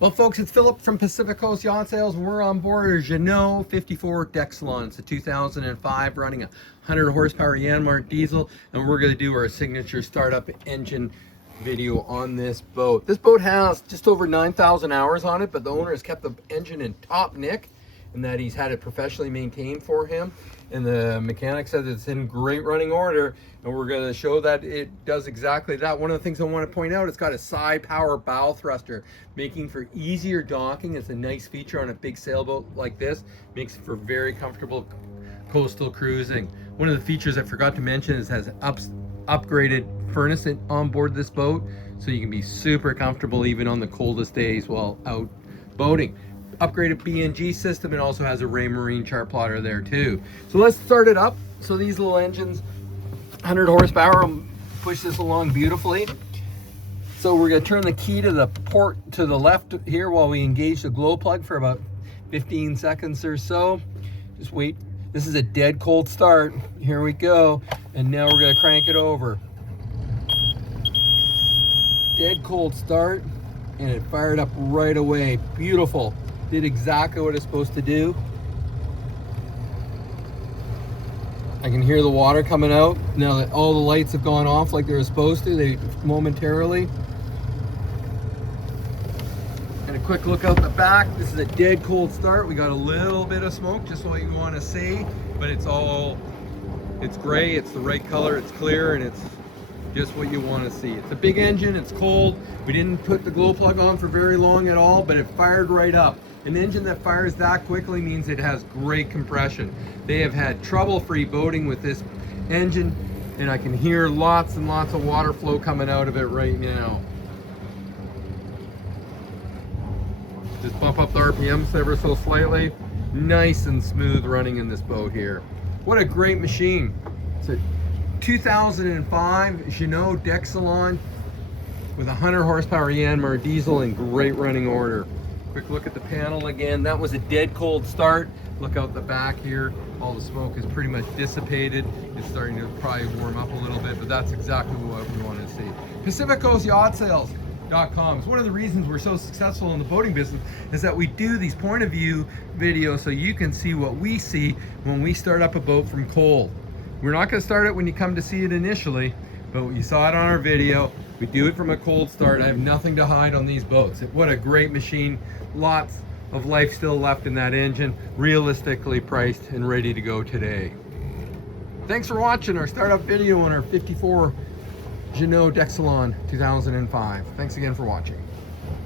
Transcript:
Well, folks, it's Philip from Pacific Coast Yacht Sales, and we're on board a Jeanneau 54 Deck Saloon. It's a 2005 running a 100 horsepower Yanmar diesel, and we're going to do our signature startup engine video on this boat. This boat has just over 9,000 hours on it, but the owner has kept the engine in top nick, and that he's had it professionally maintained for him. And the mechanic says it's in great running order, and we're going to show that it does exactly that. One of the things I want to point out, it's got a side power bow thruster, making for easier docking. It's a nice feature on a big sailboat like this. Makes for very comfortable coastal cruising. One of the features I forgot to mention is it has upgraded furnace on board this boat, so you can be super comfortable even on the coldest days while out boating. Upgraded BNG system, and also has a Ray Marine chart plotter there too. So let's start it up. So these little engines, 100 horsepower, will push this along beautifully. So we're going to turn the key to the port to the left here while we engage the glow plug for about 15 seconds or so. Just wait. This is a dead cold start. Here we go. And now we're going to crank it over. Dead cold start, and it fired up right away. Beautiful. Did exactly what it's supposed to do. I can hear the water coming out now that all the lights have gone off like they were supposed to. They momentarily. And a quick look out the back. This is a dead cold start. We got a little bit of smoke, just what you want to see, but it's gray, it's the right color, it's clear, and it's just what you want to see. It's a big engine, it's cold. We didn't put the glow plug on for very long at all, but it fired right up. An engine that fires that quickly means it has great compression. They have had trouble-free boating with this engine, and I can hear lots and lots of water flow coming out of it right now. Just bump up the RPMs ever so slightly. Nice and smooth running in this boat here. What a great machine. It's a 2005 Jeanneau Deck Saloon with a 100 horsepower Yanmar diesel in great running order. Quick look at the panel again. That was a dead cold start. Look out the back here. All the smoke is pretty much dissipated. It's starting to probably warm up a little bit, but that's exactly what we want to see. Pacific Coast Yacht Sales.com is one of the reasons we're so successful in the boating business, is that we do these point of view videos so you can see what we see when we start up a boat from cold. We're not going to start it when you come to see it initially, but you saw it on our video. We do it from a cold start. I have nothing to hide on these boats. What a great machine. Lots of life still left in that engine. Realistically priced and ready to go today. Thanks for watching our startup video on our 54 Jeanneau Deck Saloon 2005. Thanks again for watching.